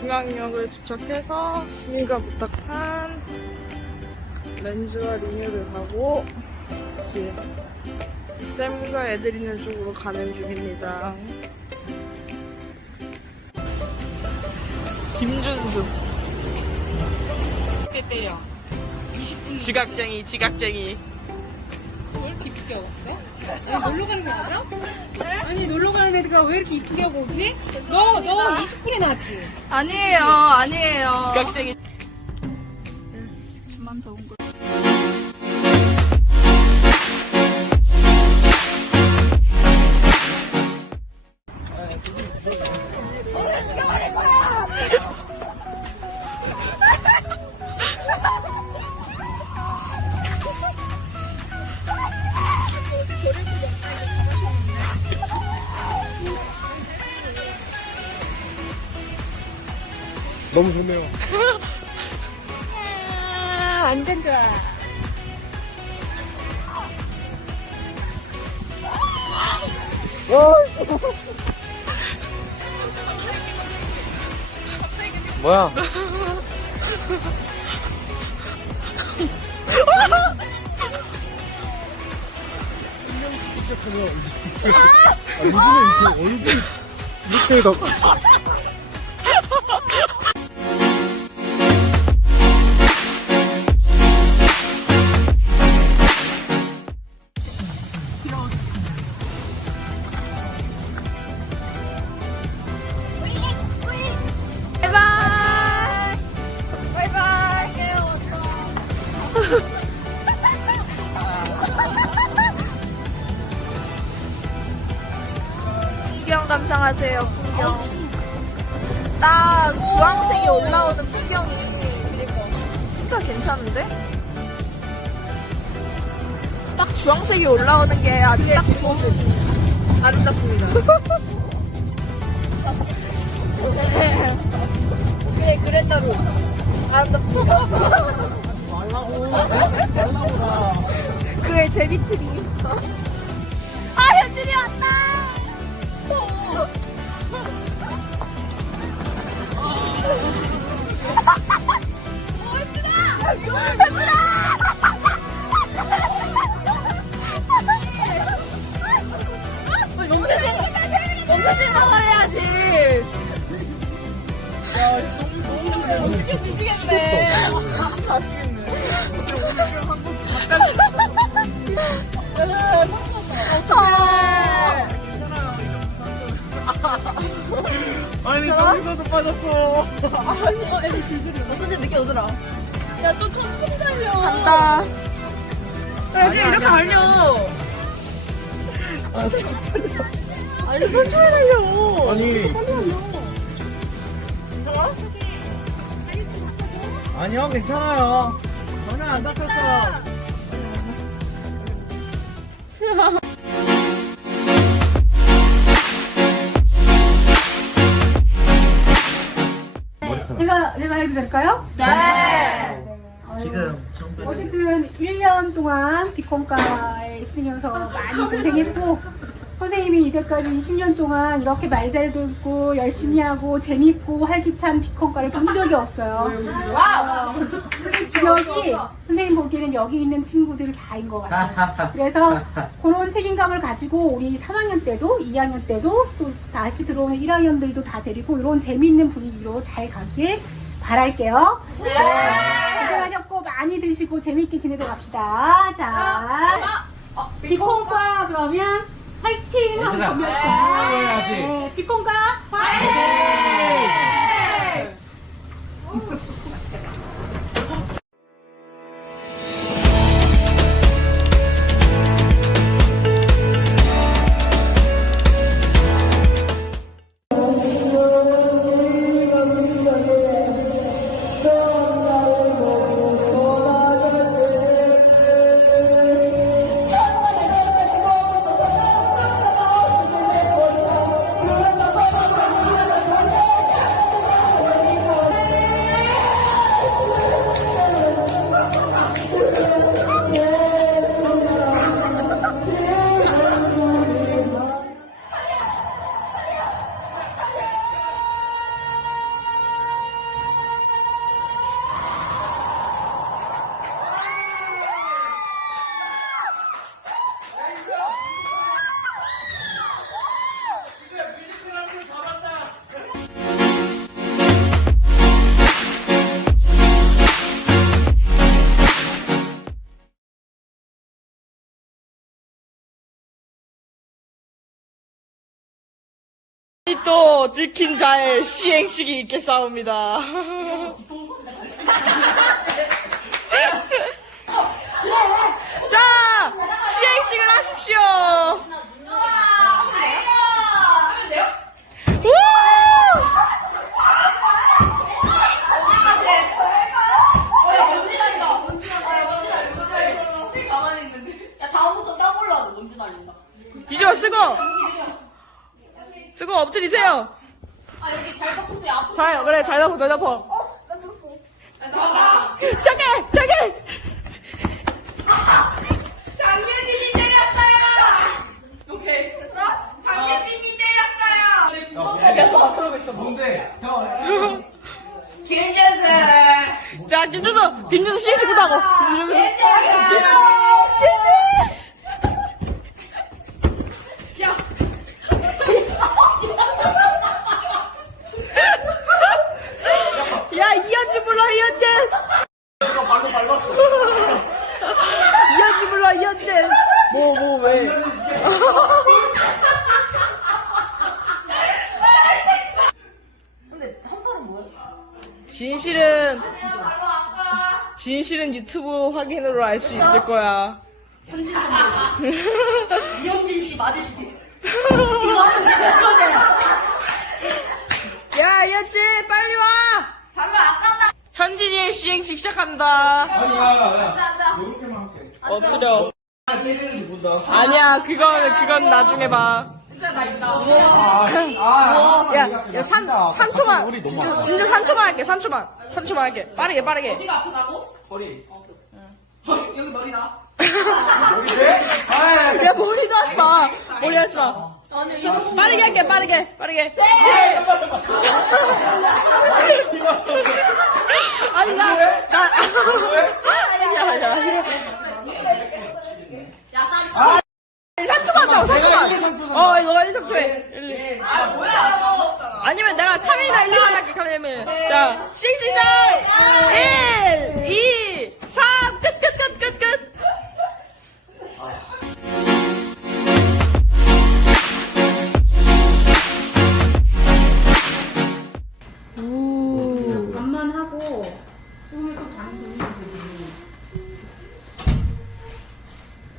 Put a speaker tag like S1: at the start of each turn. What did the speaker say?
S1: 중앙역을 도착해서 시민과 부탁한 렌즈와 리뉴를 가고 이제 샘과 애들 있는 쪽으로 가는 중입니다. 김준수
S2: 때때요.
S1: 지각쟁이 지각쟁이
S2: 왜 이렇게 이쁘게 하고 왔어? 아니, 놀러 가는 거 맞아? 아니, 놀러 가는 애가 왜 이렇게 이쁘게 하고 오지? 너, 너 20분에 나왔지?
S3: 아니에요, 아니에요.
S1: 지각쟁이
S3: 좀만 더온 거.
S4: 너무 좋네요.
S2: 완전 좋아.
S4: 뭐야? 아, 요즘에 이렇게 얼굴 밑에다가
S3: 바 감상하세요, 풍경. 딱 주황색이 올라오는 풍경이 진짜 괜찮은데? 딱 주황색이 올라오는 게 아주 딱 좋은
S2: 아름답습니다.
S3: 그래, 그랬다로. 아름답습니다. 그래, 제비트리. 아, 현진이 왔다! 엄청 먹어야지.
S4: 아니 저기서도 빠졌어.
S3: 어쩐지 늦게 오더라.
S2: 야좀 천천히 달려.
S3: 간다.
S2: 그래, 그냥 이렇게 달려.
S3: 아니, 천천히 달려.
S4: 아니 아니요 괜찮아요. 전혀 안 다쳤어요.
S2: 제가, 제가 해도 될까요?
S4: 지금
S2: 어쨌든 1년 동안 비콘과에 있으면서 많이 고생했고 선생님이 이제까지 20년 동안 이렇게 말 잘 듣고 열심히 하고 재밌고 활기찬 비콘과를 본 적이 없어요. 와우! 여기 선생님 보기에는 여기 있는 친구들이 다인 것 같아요. 그래서 그런 책임감을 가지고 우리 3학년 때도 2학년 때도 또 다시 들어오는 1학년들도 다 데리고 이런 재미있는 분위기로 잘 가길 바랄게요. 고생하셨고 많이 드시고 재밌게 지내고 갑시다. 자, 비콘과 그러면 화이팅! 하고
S4: 얘들아,
S2: 보면서
S4: 해야지.
S2: 네, 비콘과
S1: 또 들킨 자의 시행식이 있겠사옵니다. 자, 시행식을 하십시오. 우! 뒤집어 쓰고 쓰고 엎드리세요. 잘 그래 잘 잡고 잘 잡고. 저기 저기.
S3: 장현진이 때렸어요! 오케이. 됐어? 장현진이 때렸어요!
S4: 뭔데? 형.
S3: 김재승!
S1: 자 김준수 김준수 시행식부터 하고. 김준수. 야 이현진 불러 이현진.
S4: 이거 발로 밟았어.
S1: 이현진 불러 이현진. 뭐 뭐 왜? 진실은 진실은 유튜브 확인으로 알 수 있을 거야.
S3: 이영진 씨 맞으시지?
S1: 야 이현진 빨리 와.
S3: 발로 아까다!
S1: 현진이의 시행식 시작한다.
S4: 아니, 야, 야. 이렇게만 할게.
S1: 엎드려.
S4: 아, 본다.
S1: 아니야 그건 그건 나중에 봐.
S4: 아, 아,
S1: 야, 야, 3, 삼초만
S4: 우리 너무
S1: 진짜, 진짜 3초만 할게, 3초만. 3초만 할게. 빠르게, 빠르게.
S3: 어디가 아프다고?
S4: 허리.
S3: 여기 머리가.
S4: 머리 돼? 아,
S1: 야, 머리도 하지 마. 머리 하지 마.
S3: 나는 이거
S1: 빠르게 할게, 빠르게, 빠르게. 아